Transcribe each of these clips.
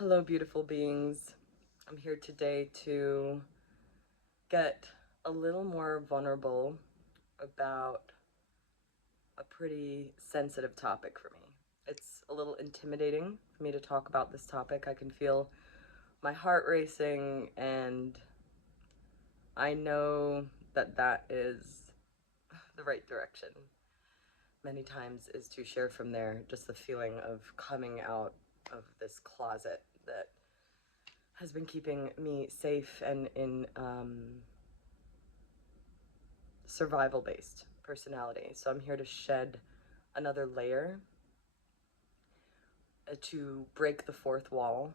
Hello, beautiful beings. I'm here today to get a little more vulnerable about a pretty sensitive topic for me. It's a little intimidating for me to talk about this topic. I can feel my heart racing, and I know that that is the right direction. Many times is to share from there just the feeling of coming out of this closet that has been keeping me safe and in survival-based personality. So I'm here to shed another layer, to break the fourth wall,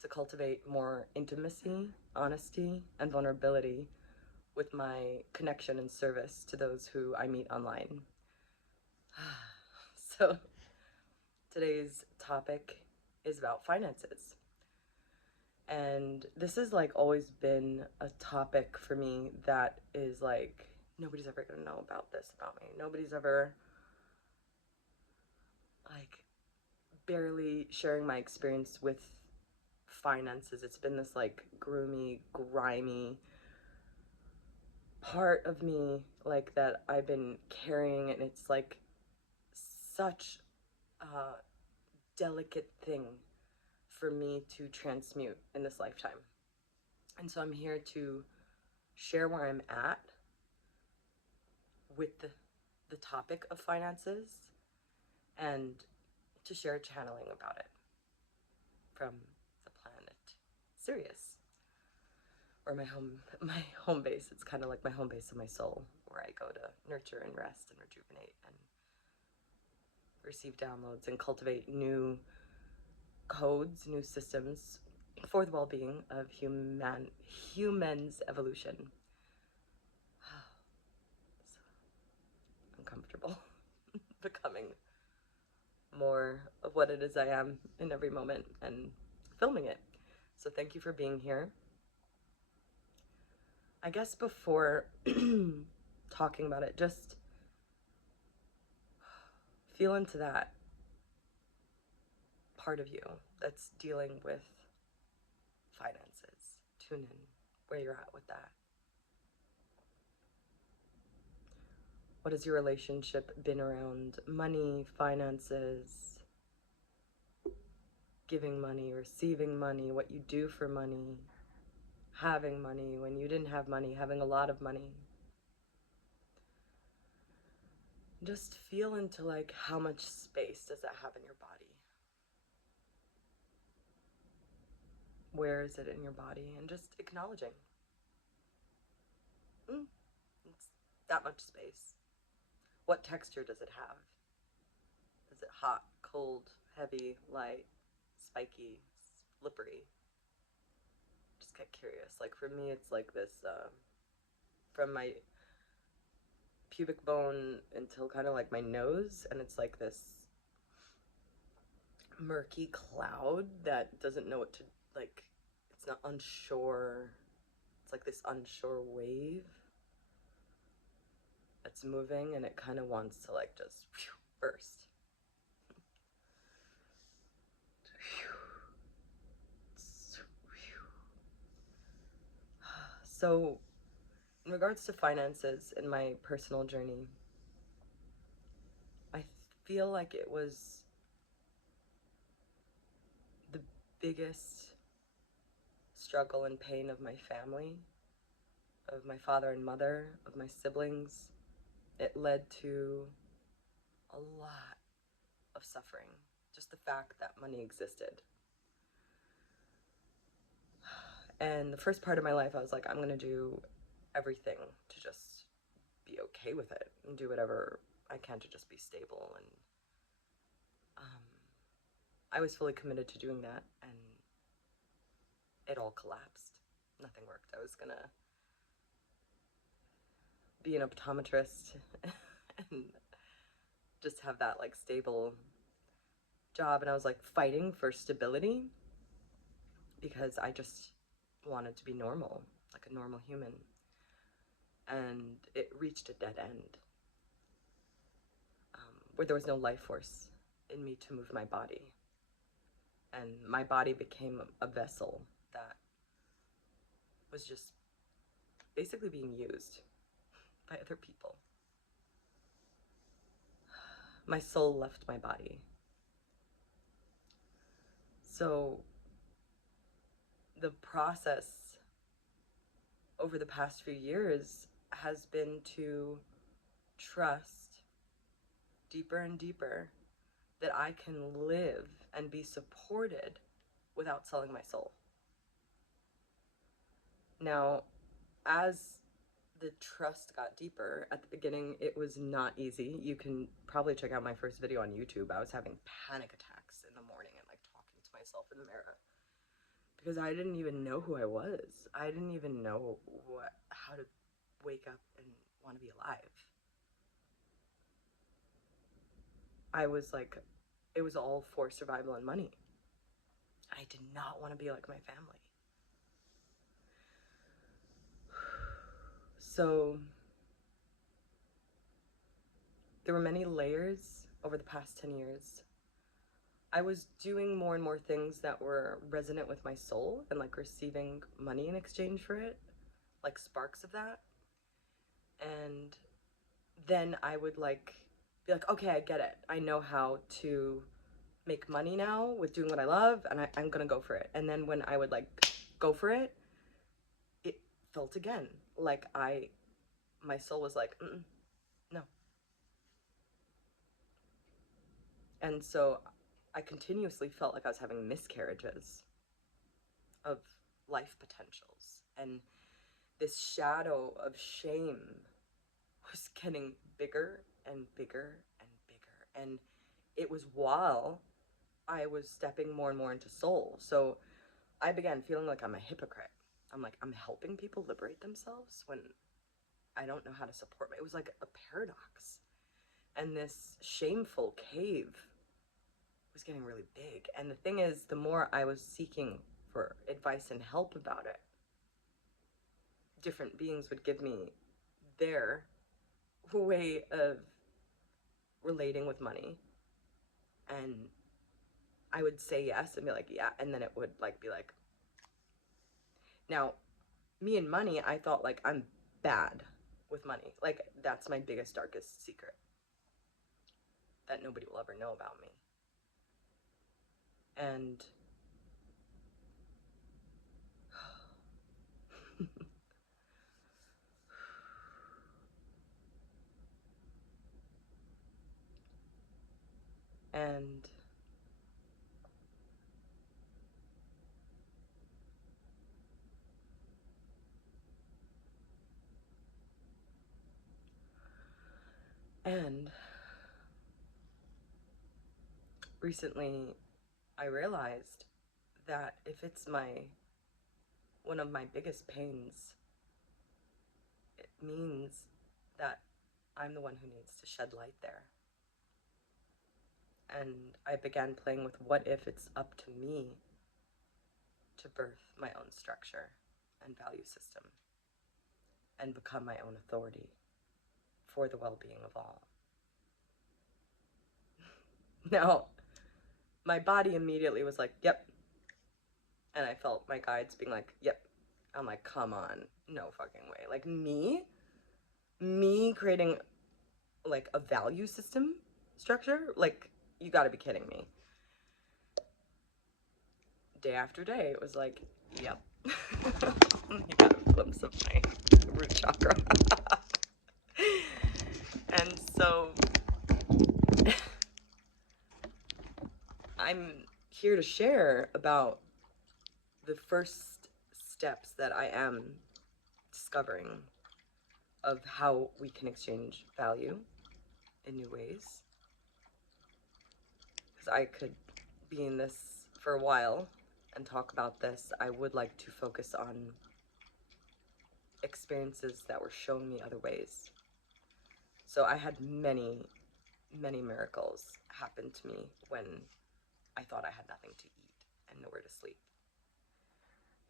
to cultivate more intimacy, honesty, and vulnerability with my connection and service to those who I meet online. So today's topic is about finances. And this has like always been a topic for me that is like, nobody's ever gonna know about this about me. Nobody's ever like barely sharing my experience with finances. It's been this like groomy, grimy part of me like that I've been carrying, and it's like such a delicate thing for me to transmute in this lifetime. And so I'm here to share where I'm at with the topic of finances, and to share channeling about it from the planet Sirius, or my home base. It's kind of like my home base of my soul, where I go to nurture and rest and rejuvenate and receive downloads and cultivate new codes, new systems for the well-being of humans' evolution. So uncomfortable becoming more of what it is I am in every moment and filming it. So thank you for being here. I guess before talking about it, just feel into that part of you that's dealing with finances. Tune in where you're at with that. What has your relationship been around money, finances, giving money, receiving money, what you do for money, having money when you didn't have money, having a lot of money? Just feel into like how much space does that have in your body? Where is it in your body? And just acknowledging. It's that much space. What texture does it have? Is it hot, cold, heavy, light, spiky, slippery? Just get curious. Like for me, it's like this, from my pubic bone until kind of like my nose, and it's like this murky cloud that doesn't know what to, like, it's not unsure. It's like this unsure wave that's moving, and it kind of wants to like just burst. So in regards to finances in my personal journey, I feel like it was the biggest struggle and pain of my family, of my father and mother, of my siblings. It led to a lot of suffering, just the fact that money existed. And the first part of my life, I was like, I'm gonna do everything to just be okay with it and do whatever I can to just be stable. And I was fully committed to doing that, and it all collapsed. Nothing worked. I was gonna be an optometrist and just have that like stable job, and I was like fighting for stability because I just wanted to be normal, like a normal human. And it reached a dead end, where there was no life force in me to move my body. and my body became a vessel that was just basically being used by other people. My soul left my body. So the process over the past few years has been to trust deeper and deeper that I can live and be supported without selling my soul. Now, as the trust got deeper, at the beginning it was not easy. You can probably check out my first video on YouTube. I was having panic attacks in the morning and like talking to myself in the mirror because I didn't even know who I was. I didn't even know how to wake up and want to be alive. I was like, it was all for survival and money. I did not want to be like my family. So there were many layers over the past 10 years. I was doing more and more things that were resonant with my soul and like receiving money in exchange for it, like sparks of that. And then I would like be like, okay, I get it. I know how to make money now with doing what I love, and I'm gonna go for it. And then when I would like go for it, it felt again like my soul was like, no. And so I continuously felt like I was having miscarriages of life potentials, and this shadow of shame was getting bigger and bigger and bigger. And it was while I was stepping more and more into soul. So I began feeling like I'm a hypocrite. I'm like, I'm helping people liberate themselves when I don't know how to support me. It was like a paradox. And this shameful cave was getting really big. And the thing is, the more I was seeking for advice and help about it, different beings would give me their way of relating with money. And I would say yes and be like, yeah. And then it would like be like, now, me and money, I thought like I'm bad with money. Like that's my biggest, darkest secret that nobody will ever know about me. And and recently I realized that if it's one of my biggest pains, it means that I'm the one who needs to shed light there. And I began playing with what if it's up to me to birth my own structure and value system and become my own authority for the well-being of all. Now, my body immediately was like, yep. And I felt my guides being like, yep. I'm like, come on, no fucking way. Like me creating like a value system structure, like you gotta be kidding me. Day after day, it was like, yep. You got a glimpse of my root chakra. And so I'm here to share about the first steps that I am discovering of how we can exchange value in new ways. Because I could be in this for a while and talk about this. I would like to focus on experiences that were showing me other ways. So I had many, many miracles happen to me when I thought I had nothing to eat and nowhere to sleep.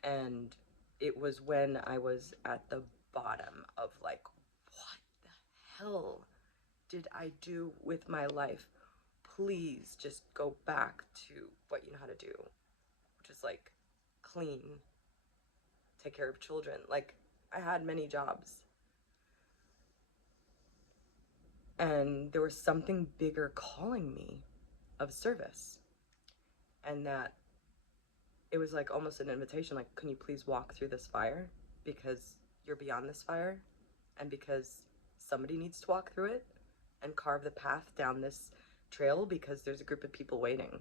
And it was when I was at the bottom of like, what the hell did I do with my life? Please just go back to what you know how to do. just like clean, take care of children. Like, I had many jobs. And there was something bigger calling me of service. And that it was like almost an invitation, like, can you please walk through this fire? Because you're beyond this fire, and because somebody needs to walk through it and carve the path down this trail, because there's a group of people waiting.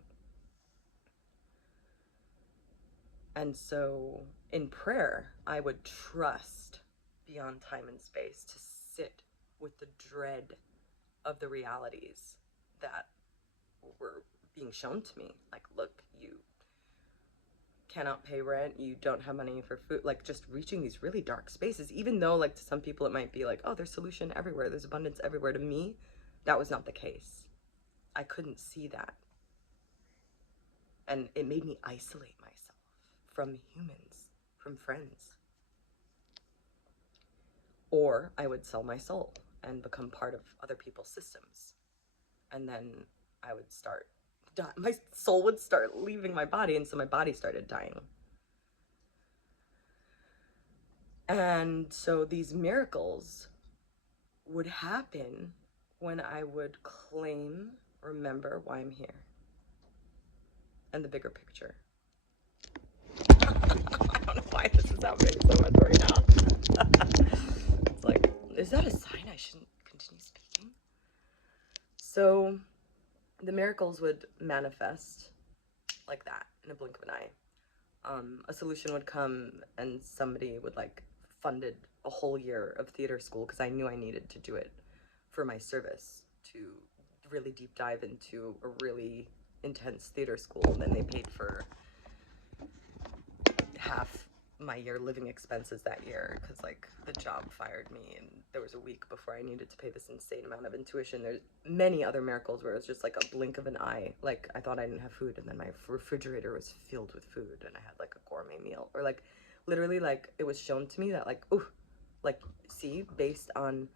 And so in prayer, I would trust beyond time and space to sit with the dread of the realities that were being shown to me. Like, look, you cannot pay rent, you don't have money for food, like just reaching these really dark spaces, even though like to some people it might be like, oh, there's solution everywhere, there's abundance everywhere. To me, that was not the case. I couldn't see that. And it made me isolate myself from humans, from friends. Or I would sell my soul and become part of other people's systems. And then I would start, my soul would start leaving my body, and so my body started dying. And so these miracles would happen when I would claim, remember why I'm here, and the bigger picture. I don't know why this is happening so much right now. It's like, is that a sign I shouldn't continue speaking? So the miracles would manifest like that in a blink of an eye. A solution would come, and somebody would like funded a whole year of theater school, because I knew I needed to do it for my service, to really deep dive into a really intense theater school. And then they paid for half my year living expenses that year, because like the job fired me, and there was a week before I needed to pay this insane amount of tuition. There's many other miracles where it was just like a blink of an eye. Like, I thought I didn't have food, and then my refrigerator was filled with food, and I had like a gourmet meal. Or like literally, like, it was shown to me that like, ooh, like, see, based on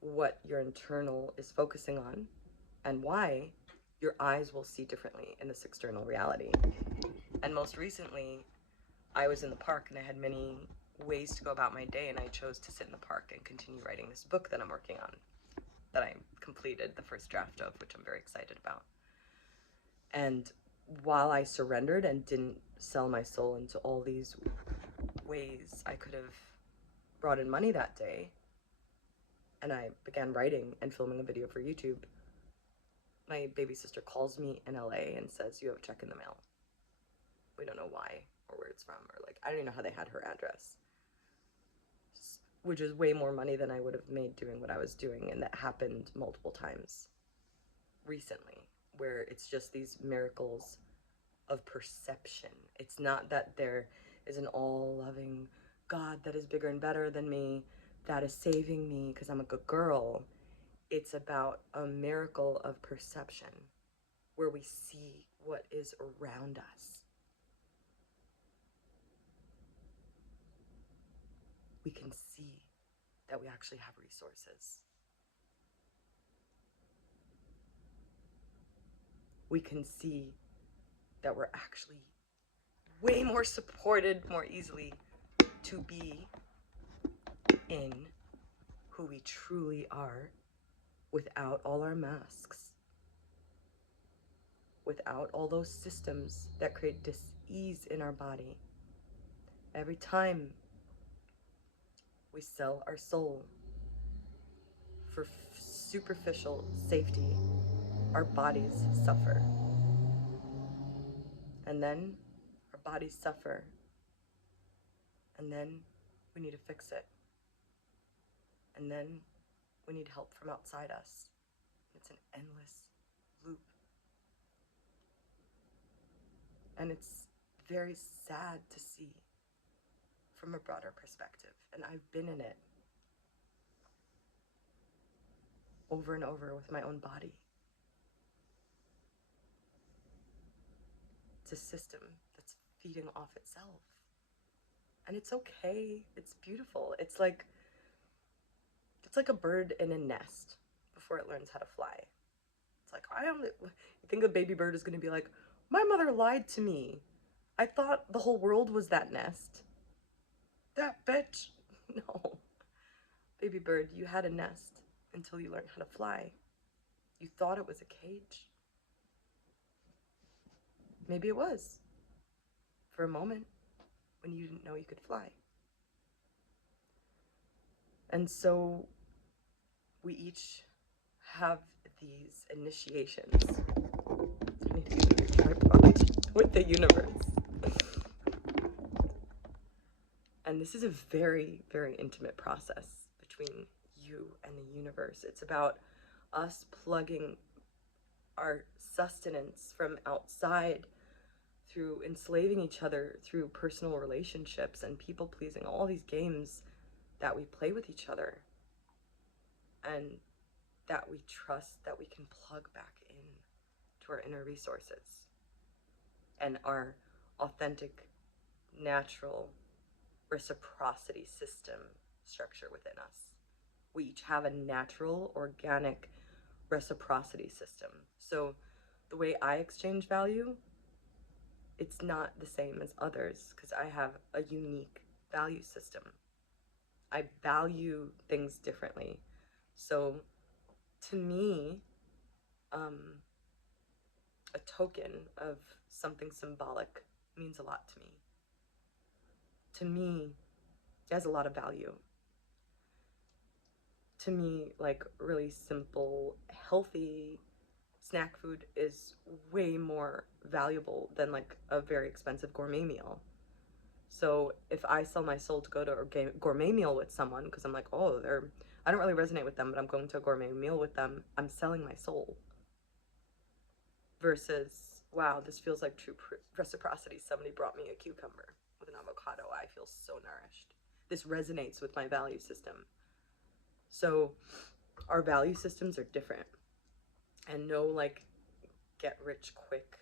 what your internal is focusing on and why, your eyes will see differently in this external reality. And most recently, I was in the park, and I had many ways to go about my day, and I chose to sit in the park and continue writing this book that I'm working on, that I completed the first draft of, which I'm very excited about. And while I surrendered and didn't sell my soul into all these ways I could have brought in money that day, and I began writing and filming a video for YouTube, my baby sister calls me in LA and says, you have a check in the mail. We don't know why or where it's from, or like, I don't even know how they had her address, which is way more money than I would have made doing what I was doing. And that happened multiple times recently, where it's just these miracles of perception. It's not that there is an all-loving God that is bigger and better than me, that is saving me because I'm a good girl. It's about a miracle of perception, where we see what is around us. We can see that we actually have resources. We can see that we're actually way more supported more easily to be in who we truly are, without all our masks, without all those systems that create dis-ease in our body. Every time we sell our soul for superficial safety, our bodies suffer. And then our bodies suffer. And then we need to fix it. And then we need help from outside us. It's an endless loop. And it's very sad to see from a broader perspective. And I've been in it over and over with my own body. It's a system that's feeding off itself. And it's okay. It's beautiful. It's like a bird in a nest before it learns how to fly. It's like, you think a baby bird is going to be like, my mother lied to me. I thought the whole world was that nest. That bitch. No. Baby bird, you had a nest until you learned how to fly. You thought it was a cage. Maybe it was. For a moment, when you didn't know you could fly. And so we each have these initiations. I need to get a tripod with the universe. And this is a very, very intimate process between you and the universe. It's about us plugging our sustenance from outside through enslaving each other, through personal relationships and people pleasing, all these games that we play with each other, and that we trust that we can plug back in to our inner resources and our authentic, natural reciprocity system structure within us. We each have a natural, organic reciprocity system. So the way I exchange value, it's not the same as others because I have a unique value system. I value things differently. So to me, a token of something symbolic means a lot to me. To me, it has a lot of value. To me, like really simple, healthy snack food is way more valuable than like a very expensive gourmet meal. So if I sell my soul to go to a gourmet meal with someone, because I'm like, oh, I don't really resonate with them, but I'm going to a gourmet meal with them, I'm selling my soul. Versus, wow, this feels like true reciprocity. Somebody brought me a cucumber with an avocado. I feel so nourished. This resonates with my value system. So our value systems are different. And no, like, get rich quick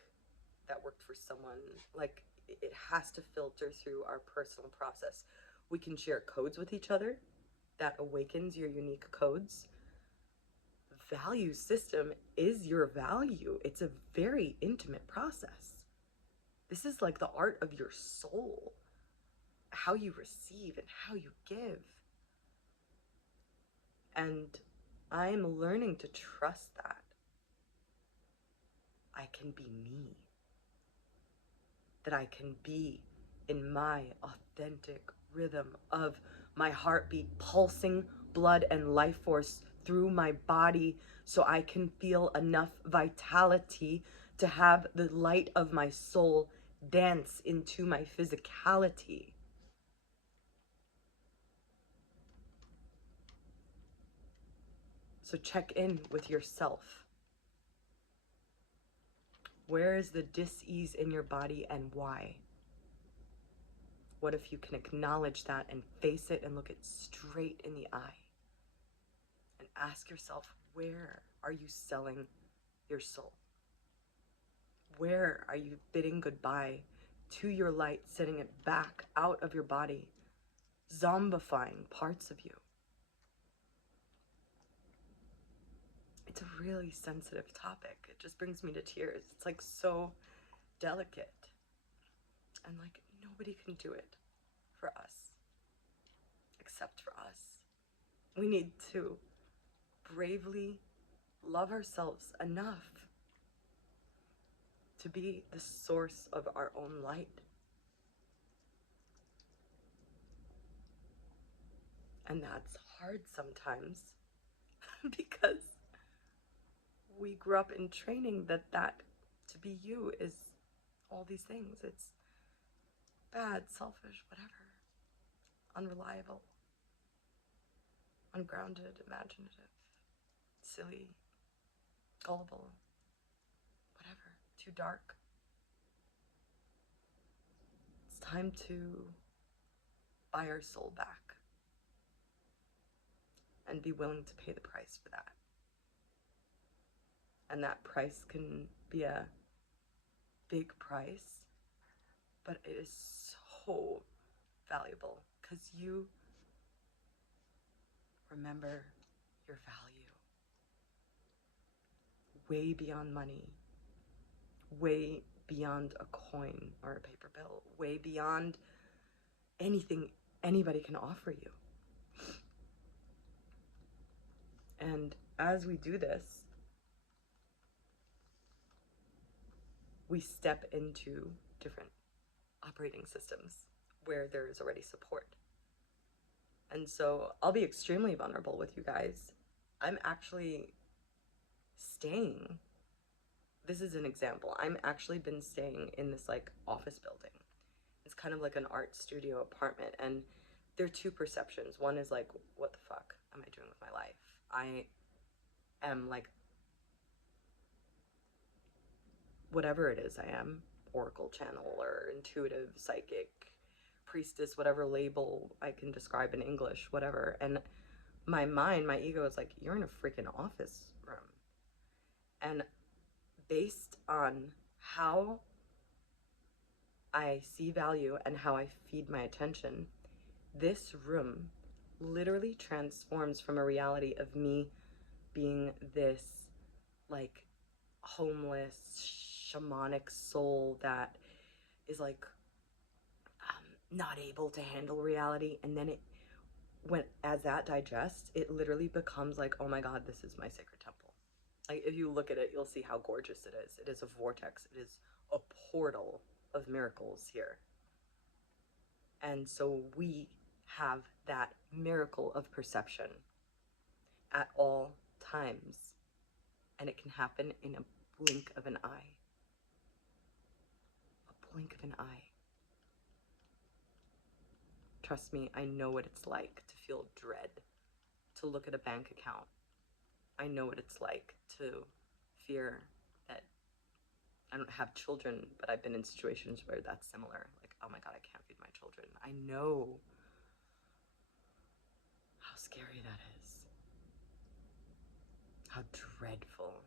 that worked for someone. Like, it has to filter through our personal process. We can share codes with each other. That awakens your unique codes. The value system is your value. It's a very intimate process. This is like the art of your soul. How you receive and how you give. And I'm learning to trust that. I can be me. That I can be in my authentic rhythm of my heartbeat pulsing blood and life force through my body so I can feel enough vitality to have the light of my soul dance into my physicality. So check in with yourself. Where is the dis-ease in your body and why? What if you can acknowledge that and face it and look it straight in the eye? And ask yourself, where are you selling your soul? Where are you bidding goodbye to your light, sending it back out of your body, zombifying parts of you? It's a really sensitive topic. It just brings me to tears. It's like so delicate. And like nobody can do it for us, except for us. We need to bravely love ourselves enough to be the source of our own light. And that's hard sometimes because we grew up in training that to be you is all these things. It's bad, selfish, whatever, unreliable, ungrounded, imaginative, silly, gullible, whatever, too dark. It's time to buy our soul back and be willing to pay the price for that. And that price can be a big price, but it is so valuable because you remember your value way beyond money, way beyond a coin or a paper bill, way beyond anything anybody can offer you. And as we do this, we step into different operating systems where there is already support. And so I'll be extremely vulnerable with you guys. I'm actually staying. This is an example. I'm actually been staying in this like office building. It's kind of like an art studio apartment, and there are two perceptions. One is like, what the fuck am I doing with my life? I am like, whatever it is I am, oracle channel or intuitive, psychic, priestess, whatever label I can describe in English, whatever. And my mind, my ego is like, you're in a freaking office room. And based on how I see value and how I feed my attention, this room literally transforms from a reality of me being this like homeless shamanic soul that is like not able to handle reality, and then as that digests, it literally becomes like, oh my god, this is my sacred temple. Like, if you look at it, you'll see how gorgeous it is. It is a vortex. It is a portal of miracles here. And so we have that miracle of perception at all times. And it can happen in a blink of an eye. A blink of an eye. Trust me, I know what it's like to feel dread, to look at a bank account. I know what it's like to fear that I don't have children, but I've been in situations where that's similar. Like, oh my god, I can't feed my children. I know how scary that is. How dreadful.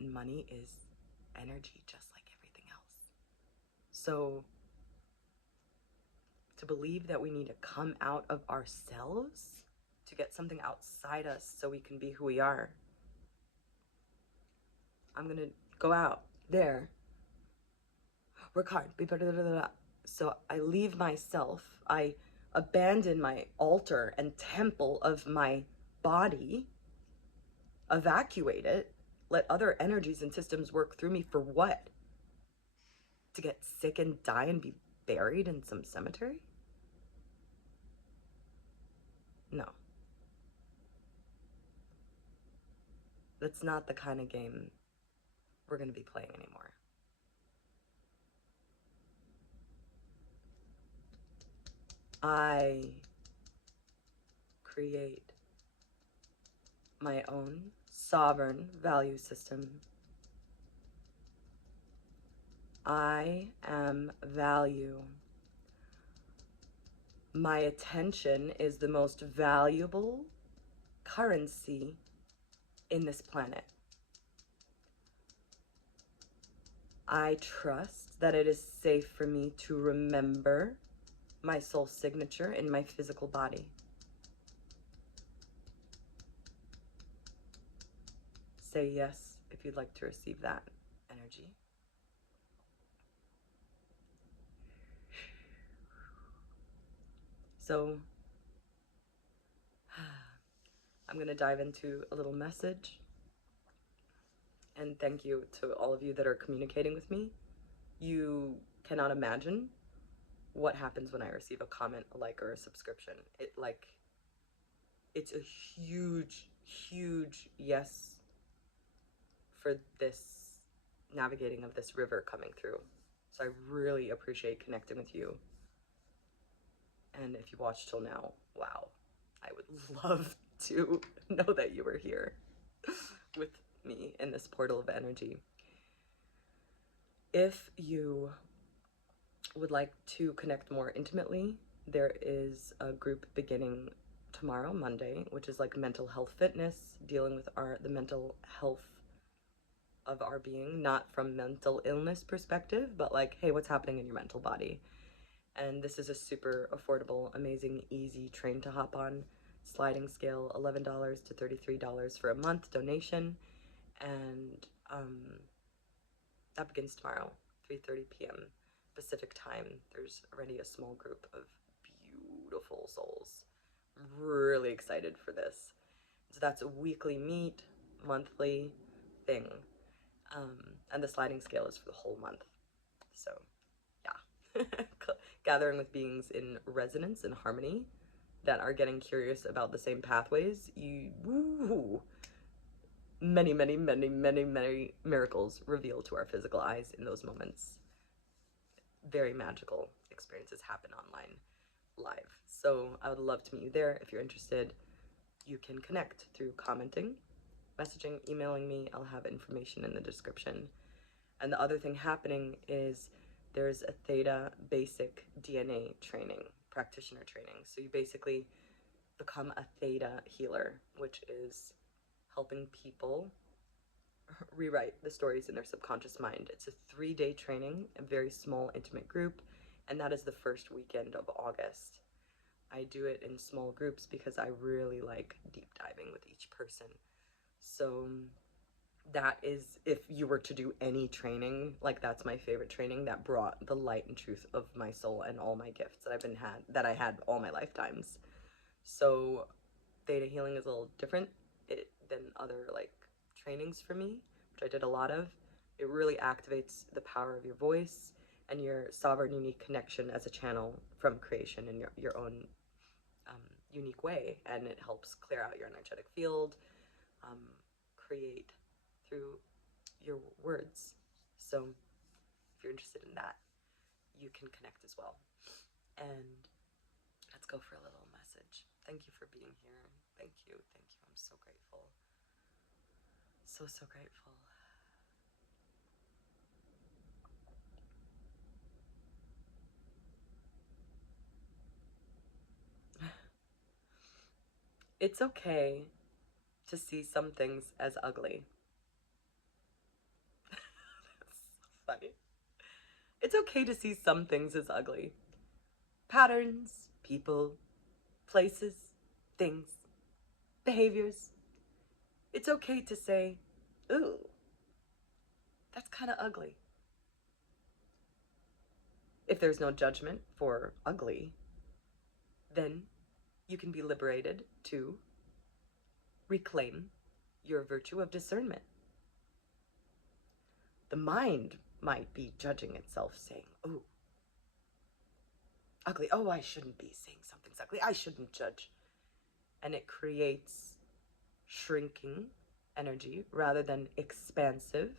And money is energy just like everything else. So to believe that we need to come out of ourselves to get something outside us so we can be who we are. I'm going to go out there, work hard, be better, blah, blah, blah. So I leave myself, I abandon my altar and temple of my body, evacuate it, let other energies and systems work through me for what? To get sick and die and be buried in some cemetery? No. That's not the kind of game we're going to be playing anymore. I create my own sovereign value system. I am value. My attention is the most valuable currency in this planet. I trust that it is safe for me to remember my soul signature in my physical body. Say yes if you'd like to receive that energy. So I'm going to dive into a little message. And thank you to all of you that are communicating with me. You cannot imagine what happens when I receive a comment, a like, or a subscription. It's a huge, huge yes for this navigating of this river coming through. So I really appreciate connecting with you. And if you watched till now, wow, I would love to know that you were here with me in this portal of energy. If you would like to connect more intimately, there is a group beginning tomorrow, Monday, which is like mental health fitness, dealing with the mental health of our being, not from mental illness perspective, but like, hey, what's happening in your mental body? And this is a super affordable, amazing, easy train to hop on, sliding scale, $11 to $33 for a month donation. And That begins tomorrow, 3:30 p.m. Pacific time. There's already a small group of beautiful souls. I'm really excited for this. So that's a weekly meet, monthly thing. And the sliding scale is for the whole month. So, yeah. Gathering with beings in resonance and harmony that are getting curious about the same pathways. Many, many, many, many, many miracles reveal to our physical eyes in those moments. Very magical experiences happen online, live. So I would love to meet you there. If you're interested, you can connect through commenting, messaging, emailing me. I'll have information in the description. And the other thing happening is there's a Theta Basic DNA training, practitioner training. So you basically become a Theta healer, which is helping people rewrite the stories in their subconscious mind. It's a 3-day training, a very small, intimate group, and that is the first weekend of August. I do it in small groups because I really like deep diving with each person. So that is, if you were to do any training, like that's my favorite training that brought the light and truth of my soul and all my gifts that I had all my lifetimes. So theta healing is a little different than other like trainings for me, which I did a lot of. It really activates the power of your voice and your sovereign unique connection as a channel from creation in your own unique way, and it helps clear out your energetic field, create through your words. So if you're interested in that, you can connect as well. And let's go for a little message. Thank you for being here. Thank you. I'm so grateful. So grateful. It's okay to see some things as ugly. That's so funny. It's okay to see some things as ugly. Patterns, people, places, things, behaviors. It's okay to say, ooh, that's kind of ugly. If there's no judgment for ugly, then you can be liberated to reclaim your virtue of discernment. The mind might be judging itself, saying, oh, ugly. Oh, I shouldn't be saying something's ugly. I shouldn't judge. And it creates shrinking energy rather than expansive,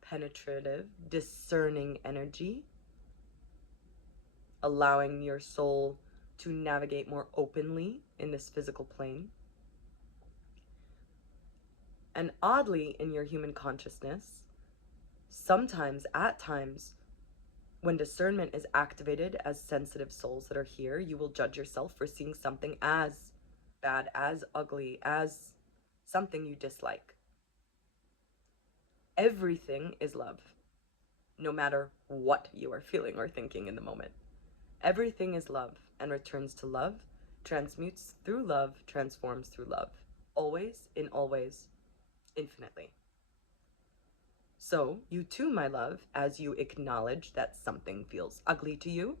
penetrative, discerning energy, allowing your soul to navigate more openly in this physical plane. And oddly, in your human consciousness, sometimes, at times, when discernment is activated as sensitive souls that are here, you will judge yourself for seeing something as bad, as ugly, as something you dislike. Everything is love, no matter what you are feeling or thinking in the moment. Everything is love and returns to love, transmutes through love, transforms through love. Always, in always, infinitely. So, you too, my love, as you acknowledge that something feels ugly to you,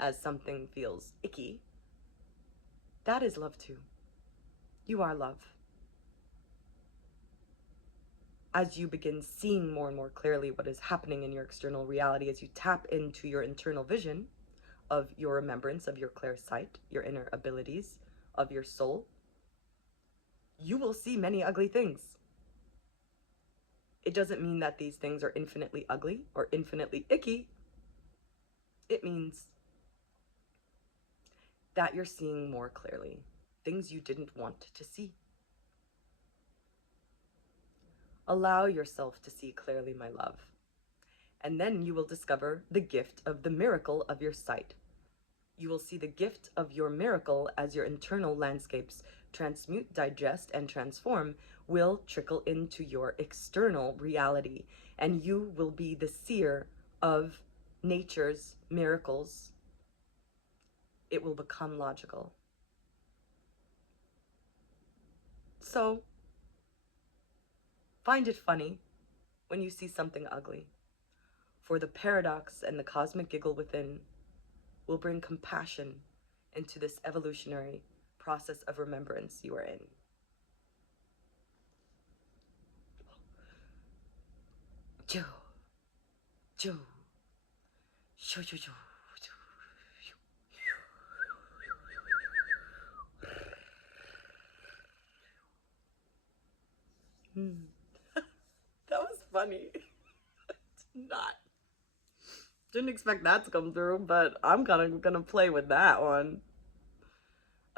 as something feels icky, that is love too. You are love. As you begin seeing more and more clearly what is happening in your external reality, as you tap into your internal vision of your remembrance, of your clear sight, your inner abilities, of your soul, you will see many ugly things. It doesn't mean that these things are infinitely ugly or infinitely icky. It means that you're seeing more clearly things you didn't want to see. Allow yourself to see clearly, my love, and then you will discover the gift of the miracle of your sight. You will see the gift of your miracle as your internal landscapes transmute, digest, and transform will trickle into your external reality, and you will be the seer of nature's miracles. It will become logical. So, find it funny when you see something ugly. For the paradox and the cosmic giggle within will bring compassion into this evolutionary process of remembrance you are in. Choo, choo, choo, choo, choo. That was funny. Didn't expect that to come through, but I'm kind of gonna play with that one.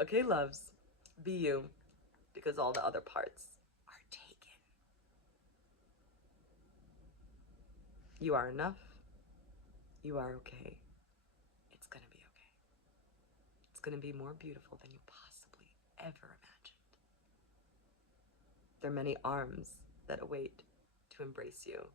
Okay, loves, be you, because all the other parts are taken. You are enough. You are okay. It's gonna be okay. It's gonna be more beautiful than you possibly ever imagined. There are many arms that await to embrace you.